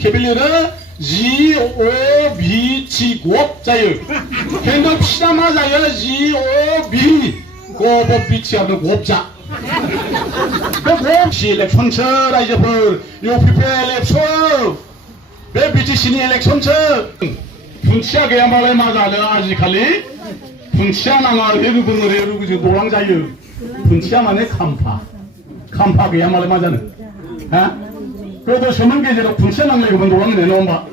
개빌리는 GOBT 곱 자유 근데 피나마 자유 GOB 고법비치 하는 곱자 그 곱시 일렉션처 라이저풀 요피페 일렉션 왜 BTC니 일렉션처 분치하게 말에 맞아요 아직까지 분치하나가 외국은 외국이 노랑 자유 분치하만의 캄파 그야말로 맞아는 그래도 서문 계제로 분치하는 거 이거 노랑 내놓은 바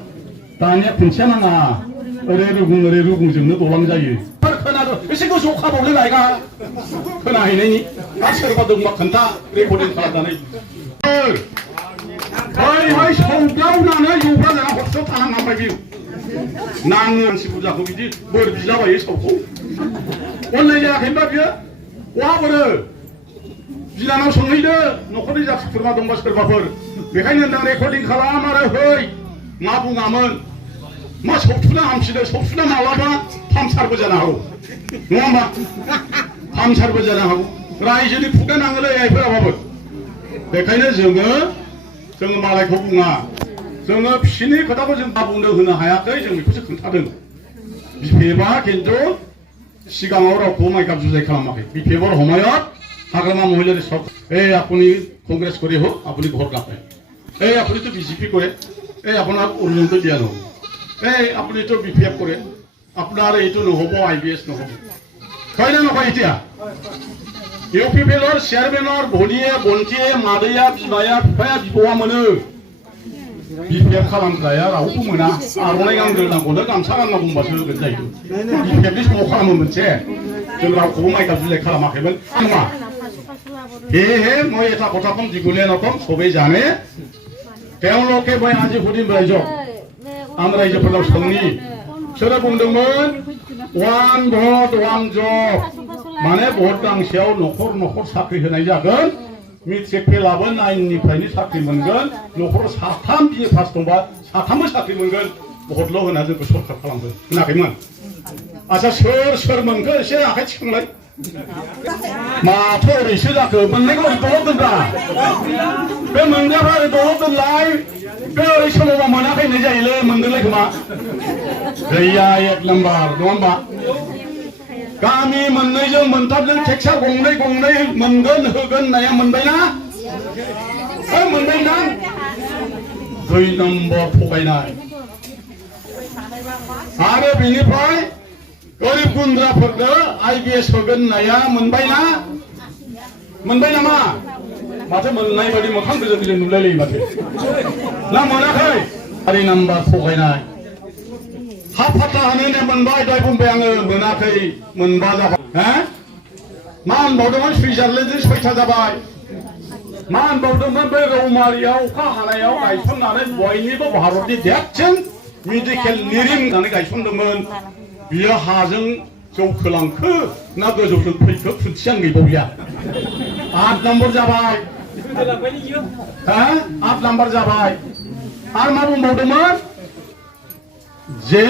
다니야 분치하나가 의뢰루궁 정도 노랑 자유 그나도 이거 좋아 보는 아이가 그나이네 가서 봐도 막 간다 레코딩 받았다네 어이 성병나네 요가나 혹시 타는 거 말이야 나는 시부자 거기지 뭘 비자가 예서고 원래 야 햄바비야 와버려 비자나 성의도 너코리 잡스 프로마 동바스 버버 왜가있는 당 레코딩 칼라마라 허이 마붕하면 마 속수나 함시대 속수나 나와봐 탐살보잖아 하고 뭐마 탐살보잖아 하고 라이저리 푸가 나ங்கள에 야이프라 봐버 왜가있는 정어 말라이 고붕아 정어 신이 그다고 좀 바보는 흔한 하얗게 정이 그저 큰타든 미페바 겐조 시강으로 고마이 갑주제 칼마게 미페바로 호마야 하가마 모일레 속 ए अपनी कांग्रेस करे हो अपनी घर का ए अपनी तो बीजेपी करे ए अपना उन्नयन तो दिया नो ए अपनी तो बीपीएफ करे अपना रे तो न होबो आईबीएस न होबो कइना न कइतिया यूपीपीलर चेयरमैनर भनिए बनथिए मादैया बिमाया बिफाया बिबौआ मोनो बीपीएफ खालामग्राया रावबो मोना आर'नाइ गानग्रोनांगौनो गामसा गानना बुंबासो होगोन जायो बीपीएफनि समाव खालामो मोनसे जों रावखौबो माइ गाबजुलाय खालामाखैमोन नङा हे मैं এটা কথা কম দিগুলে নকম সবে জানে তেওঁলোকে মই আজি সুধিম ৰাইজক আম ৰাইজফोराव सोंनि सोरो बुंदोंमोन वान भट वान जब माने भट गांसेयाव नखर नखर साख्रि होनाय जागोन मेट्रिक फेलाबो 9 निफ्रायनो साख्रि मोनगोन नखराव साथाम बिए पास दंबा साथामबो साख्रि मोनगोन भटल' होना जोंखौ सरखार खालामगोन खोनाखैमोन आच्छा सोर मोनखो एसे आखाइ थिखांलाय माथो ओरैसो जाखो मोननायखौ ओरै दलद दोनब्रा बे मोनग्राफ्रा ओरै दलद दोनलाय बे ओरै समावबा मोनाखै होननाय जायोलै मोनदोंलाय खोमा गैया एक नाम्बार नङा होमबा गामि मोननैजों मोनथामजों टेक्सा गंनै मोनगोन होगोन होननाया मोनबायना मोनबायना 2 नम्बर थगायनाय आरो बेनिफ्राय गरिब गुन्द्राफोरनो आईबीएस होगोन होननाया मोनबायना मोनबाय नामा माथो मोननाय बायदि मोखां गोजों गोजों नुलायलायो माथो ना मोनाखै 4 नाम्बार थगायनाय हा फात्ता होनो मोनबाय दहाय बुंबाय आङो मोनाखै मोनबा जाबाय मा होनबावदोंमोन सुइजारलेण्डजों 6था जाबाय मा होनबावदोंमोन बे रौमारियाव अखा हानायाव गायसननानै बयनिबो भारतनि देरसिन मेडिकेल निरिं होननानै गायसनदोंमोन बियो हाजों जौखोलांखो ना गोजौजों फैखो खुन्थियां गैबावलिया 8 नम्बर जाबाय 8 नम्बर जाबाय आरो मा बुंबावदोंमोन जे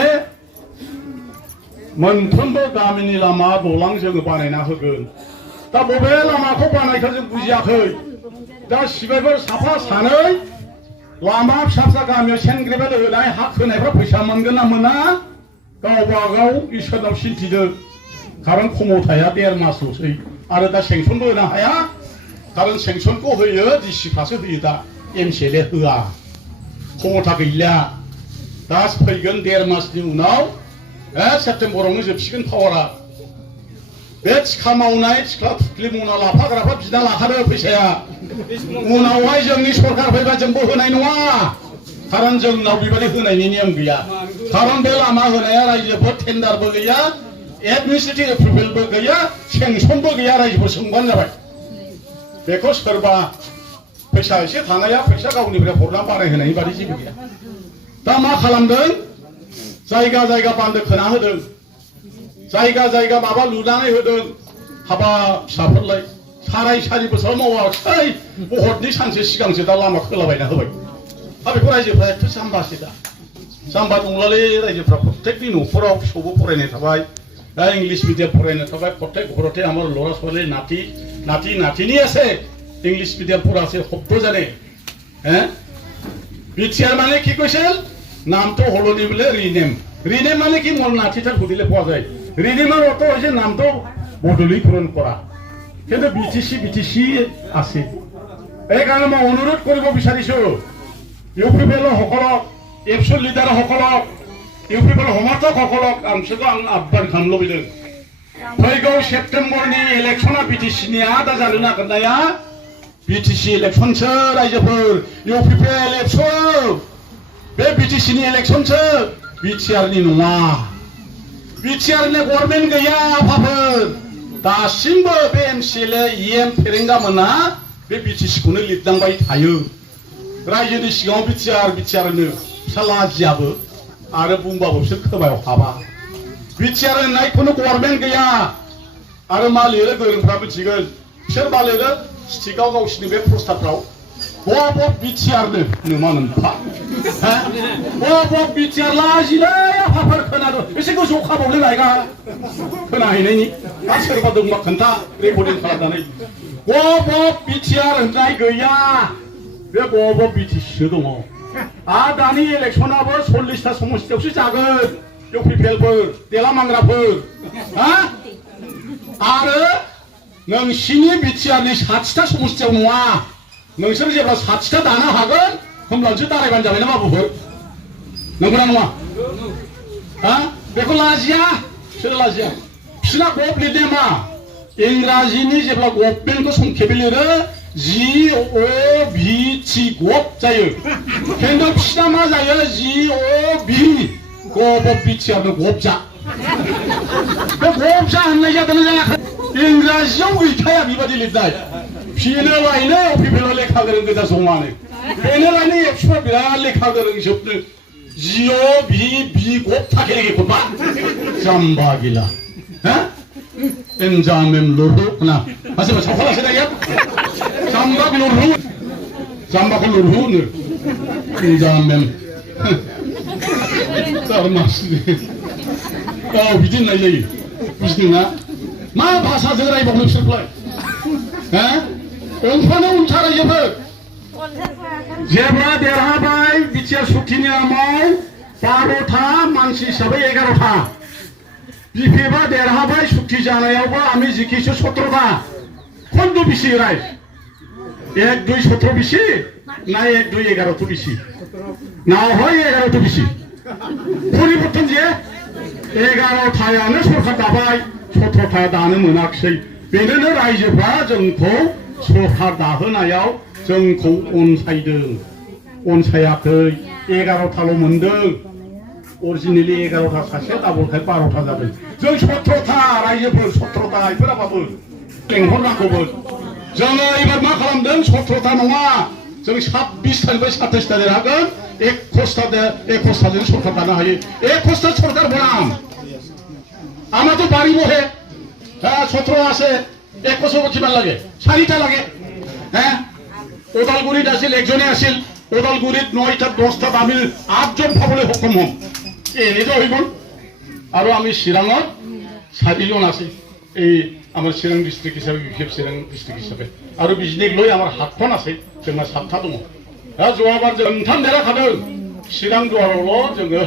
मोनफ्रोमबो गामिनि लामा दलां जोङो बानायना होगोन दा बबे लामाखौ बानायखो जों बुजियाखै दा सिबायफोर साफा सानै लामा फिसा फिसा गामियाव सेन्ग्रेबेल होनाय हा खोनायफ्रा फैसा मोनगोन ना मोना गावबागाव इसोरनाव सिन्थिदो खारन खमथाया 1.5 मासल'सै आरो दा सेंसनबो होनो हाया खारन सेंसनखौ होयो डिसिफ्रासो होयो दा एमसिएलए होआ खमथा गैला दा फैगोन 1.5 मासनि उनाव सेप्तेम्बरावनो जोबसिगोन पावारा बे थिखा मावनाय थिखा फुख्लि मावना लाफाग्राफ्रा बिना लाखादो फैसाया उनावहाय जोंनि सरकार फैबा जोंबो होनाय नङा खारन जोंनाव बेबायदि होनायनि नियम गैया खारन बे लामा होनाया रायजोफोर टेन्डारबो गैया एडमिनिस्ट्रेटिभ एप्रुभेलबो गैया सेंसनबो गैया रायजोफोर सोंबानो जाबाय बेखौ सोरबा फैसा एसे थानाया फैसा गावनिफ्राय हरना बानायहोनायनि बादि जेबो गैया दा मा खालामदों जायगा जायगा बान्दो खोना होदों जायगा माबा लुनानै होदों हाबा फिसाफोरलाय 4.5 बोसोर मावाखै भटनि सानसे सिगांसो दा लामा खोलाबायना होबाय दा बेखौ रायजोफ्रा एथ' जाम्बासो दा जाम्बा नंलालै रायजोफ्रा प्रत्येकनि न'खराव फिसौबो फरायनाय थाबाय दा इंलिश मिडियाम फरायनाय थाबाय प्रत्येक घरते आमार लड़ा छोवाली नाती नातिनी আছে इंलिश मिडियाम पढ़ाছে 7 জানে বিটিআর মানে কি কৈছিল নামটো হলনি বোলে রিনেম রিনেম মানে কি মোৰ নাথিটা সুধিলে পোৱা যায় ৰিনেমৰ অৰ্থ হৈছে নামটো বদলীকৰণ কৰা কিন্তু বিটিসি আছে এইকাৰণে মই অনুৰোধ কৰিব বিচাৰিছো ইউপিপিএল সকলক এপছৰ লিডাৰ সকলক ইউপিপিএল সমৰ্থক সকলক আং আহ্বান খালাम লুबैदों फैगौ सेप्तेम्बरनि इलेक्शना बिटिसिनि आदा जानो नागिरनाया बिटिसि इलेक्शनसो रायजोफोर इउपिपिएल एपसुर बे बिटिसिनि इलेक्शनसो बिटिआरनि नङा बिटिआरनि गभर्नमेन्ट गैया आफाफोर दासिमबो बे एमसिएलए इएम फेरेंगा मोना बे बिटिसिखौनो लिरनांबाय थायो रायजोनि सिगाङाव बिटिआरनो फिसा लाजियाबो आरो बुंबाबो बिसोर खोमायाव हाबा बिटिआर होननाय खुनु गभर्नमेन्ट गैया आरो मा लिरो गोरोंफ्रा मिथिगोन बिसोर मा लिरो स्टिकाव गावसिनि बे प्रस्ताबफ्राव बब बिटिआरनो मा मोनफा बब बिटिआर लाजिलै आफाफोर खोनादों एसे गोजौ खाबावनो लायगा खोनाहैनायनि आरो सोरबा दंबा खोन्था रेकर्डिं खालामनानै बब बिटिआर होननाय गैया बे बब बिटिसिसो दङ आरो दानि इलेक्शनाबो 40टा समस्तियावसो जागोन इउपिपिएलफोर देलामांग्राफोर आरो नोंसिनि बिटिआरनि 60टा समस्तियाव नङा नोंसोर जेब्ला 60टा दानो हागोन होमब्लासो दारायबानो जाबाय ना बाबुफोर नंगौना नङा बेखौ लाजिया बिसोरो लाजिया बिसोरना गभ लिरनाया मा इंराजिनि जेब्ला गभर्नमेन्टखौ संखेबै लिरो GOVT गभ जायो खिन्थु बिसोरना मा जायो GOV गभ बिटिआरनो गभजा बे गभजा होननाय जादोंना जायाखै इंराजियाव गैखाया बेबादि लिरनाय बेनो लायनो इउपिपिएलआव लेखा गोरों गोजा जमानो बेनो लायनो एपसुआ बिराद लेखा गोरों जोबनो GOVB गभ थाखेलेगे खनबा जाम्बा गिला एनजामेम लुरहु ना मानसिफ्रा सावखालासो दायो जाम्बाखौ लुरहु जाम्बाखौ लुरहु होनो एनजामेम बिदि होननाय जायो बुजिदोंना मा भाषाजों रायबावनो बिसोरखौलाय ओंखारनो उल्था रायजोफोर जेब्ला देरहाबाय बिटिआर सुक्तिनि नामाव 12टा मानसि हिसाबै 11टा बिपिएफआ देरहाबाय सुक्ति जानायावबो आम्ही जिखिছো 17टा खन्द बेसि राय 1 2 17 बेसि ना 1 2 11 तो बेसि ना হয় 11 तो बेसि परिबर्तन जे 11टायानो सरकार दाबाय 17टा दानो मोनाखिसै बेनोनो रायजोफ्रा जोंखौ सरकार दाहोनायाव जोंखौ अनसायाखै 11टाल' मोनदों अरिजिनेलि 11टा सासे डाबलखाय 12टा जादों जों 17टा रायजोफोर 17टा इफोराबाबो लेंहरनांगौबो जोङो एबार मा खालामदों 17टा नङा जों 26टानिफ्राय 27टा देरहागोन 21टाजों सरकार दानो हायो 21টা सरकार बनाम আমরা তো পারিব হে 17 আছে 21 কিমান লাগে 4টা লাগে ওদালগুৰিত আছিল একজনে আছিল ওদালগুৰিত 9টা 10টা আমি 8জন পাবলৈ সক্ষম হম এনেটো হৈ গ'ল আৰু আমি চিৰাঙত 4জন আছে এই আমাৰ চিৰাং ডিস্ট্ৰিক্ট হিচাপে বিশেষ চিৰাং ডিস্ট্ৰিক্ট হিচাপে আৰু বিজনেক লৈ আমাৰ 7খন আছে जोंना 7টা दङ যোৱাবাৰ जों 3 देरहाखादों चिरां दुवारावल' जोङो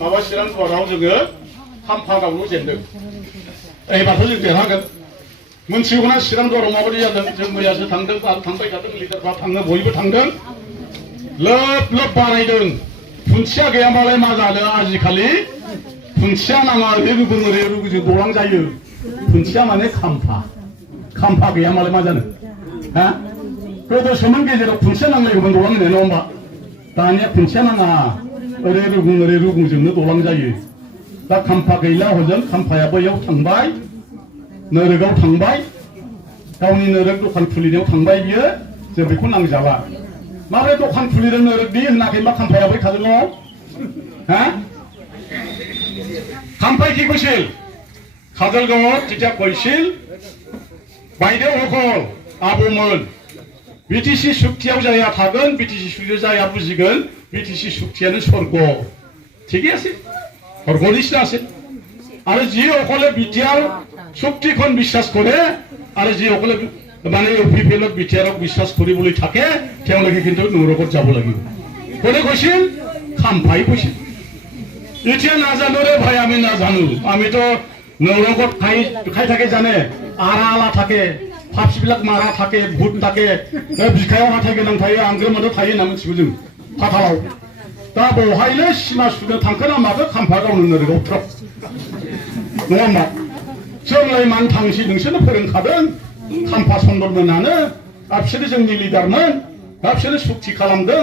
माबा चिरां दुवाराव जोङो खामफागावल' जेनदों एबारथ' जों देरहागोन मोनथिगौना चिरां दुवाराव माबायदि जादों जों मैयासो थांदों आरो थांबाय थादों लिडारफ्रा थाङो बयबो थांदों लोब लोब बानायदों खुन्थिया गैयाबालाय मा जानो आजिखालि खुन्थिया नाङा ओरै रुगुं दलां जायो खुन्थिया माने खाम्फा गैयाबालाय मा जानो गोदोसोमोन गेजेराव खुन्थिया नांलायगौमोन दलां होनो नङा होमबा दानिया खुन्थिया नाङा ओरै रुगुंजोंनो दलां जायो दा खाम्फा गैला हजों खाम्फाया बैयाव थांबाय नोरोगाव थांबाय गावनि नोरोग दखान खुलिनायाव थांबाय बियो जों बेखौ नांजाला माबोरै दखान खुलिदों नोरोगनि होनाखैबा खाम्फाया बै काजलगावआव खाम्फाय কি কৈছিল काजलगावआव যেতিয়া কৈছিল বাইদেউসকল आबौमोन बिटिसि सुक्तियाव जाया थागोन बिटिसि सुक्तियाव जाया बुजिगोन बिटिसि सुक्तियानो स्वर्ग ঠিকই আছে স্বর্গৰ নিচিনা আছে আৰু যিসকলে বিটিআৰ চুক্তিখন বিশ্বাস কৰে আৰু যিসকলে মানে ইউপিপিএলক বিটিআৰক বিশ্বাস কৰিবলৈ থাকে তেওঁলোকে কিন্তু নৰকত যাব লাগিব কোনে কৈছিল খাম্পাই কৈছিল এতিয়া নাজানো ৰে ভাই আমি নাজানো আমিতো নৰকত খাই থাকে জানে আৰা আলা থাকে ফাপসিবিলাক মাৰা থাকে ভূত থাকে বিখাयाव हाथाय गोनां थायो आंग्रोमोनबो थायो होनना मिथिगौ जों फाथालाव दा बहायनो सिमा सुनो थांखो ना माखो खाम्फा गावनो नोरगावथ्राब नङा होमबा जोंलाय मानो थांसै नोंसोरनो फोरोंखादों खाम्फा सन्दन मोनानो बिसोरो जोंनि लिडारमोन दा बिसोरो सुक्ति खालामदों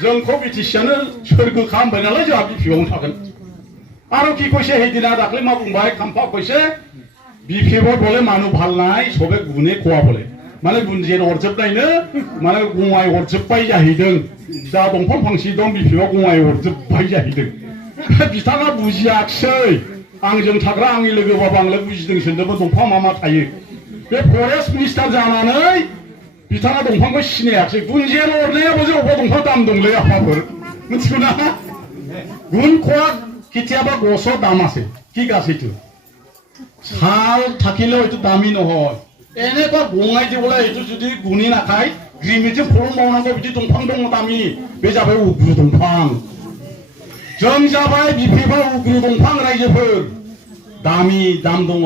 जोंखौ बिटिसियानो सोरगो खालामबाय नालाय जोंहा बिपिएफआवनो थागोन आरो কি কৈছে সেইদিনা दाख्लै मा बुंबाय खाम्फा কৈছে बिपिएफआव বলে মানুহ ভাল নাই সবে গুণে খোৱা বলে माने गुनजेर हरजोबनायनो माने गङाय हरजोबबाय जाहैदों दा दंफां फांसे दं बिपिएफआव गङाय हरजोबबाय जाहैदों बिथाङा बुजियाखिसै आंजों थाग्रा आंनि लोगोबाबो आंलाय बुजिदों सोंदोंमोन दंफां मा मा थायो बे फरेस्ट मिनिस्टार जानानै बिथाङा दंफांखौ सिनायाखिसै गुनजेर हरनायाबो जे अबेबा दंफां दाम दंलै आफाफोर मिथिगौ ना गुन ख'आ কেতিয়াবা গছৰ দাম আছে ঠিক আছে এইটো ছাল থাকিলেও এইটো দামী নহয় এনেকুৱা গঙাই দিবলৈ এইটো যদি গুণি নাখায় গ্ৰিমিটি ফলন मावनांगौ बिदि दंफां दङ दामि बे जाबाय उग्र दंफां जों जाबाय बिपिएफआव उग्र दंफां रायजोफोर दामि दाम दङ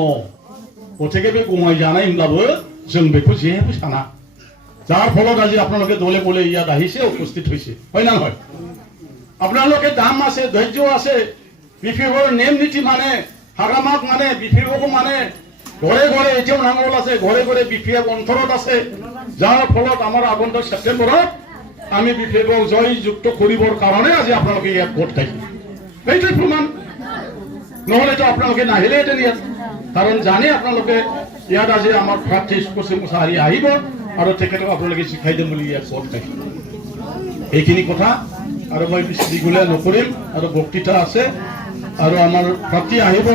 गथिखे बे गङाय जानाय होनब्लाबो जों बेखौ जेबो साना যার ফলত আজি আপোনালোকে দলে বলে ইয়াত আহিছে উপস্থিত হৈছে হয় না নহয় আপোনালোকে দাম আছে ধৈৰ্য আছে বিপিএফৰ নেম নীতি মানে হাগামাক মানে বিপিএফকো মানে ঘৰে ঘৰে এতিয়াও নাঙল আছে ঘৰে ঘৰে বিপিএফ অন্তৰত আছে যাৰ ফলত আমাৰ আগন্তুক সেপ্টেম্বৰত আমি বিপিএফক জয়যুক্ত কৰিবৰ কাৰণে আজি আপোনালোকে ইয়াত ভোট দিছে এইটোৱে প্ৰমাণ নহ'লেতো আপোনালোকে নাহিলেহেঁতেন ইয়াত কাৰণ জানে আপোনালোকে ইয়াত আজি আমাৰ প্ৰাৰ্থী কুসুম মুছাহাৰী আহিব আৰু তেখেতক আপোনালোকে শিকাই দিম বুলি ইয়াত ভোট দিছে এইখিনি কথা আৰু মই বেছি দীঘলীয়া নকৰিম আৰু বক্তৃতা আছে আৰু আমাৰ প্ৰাৰ্থী আহিব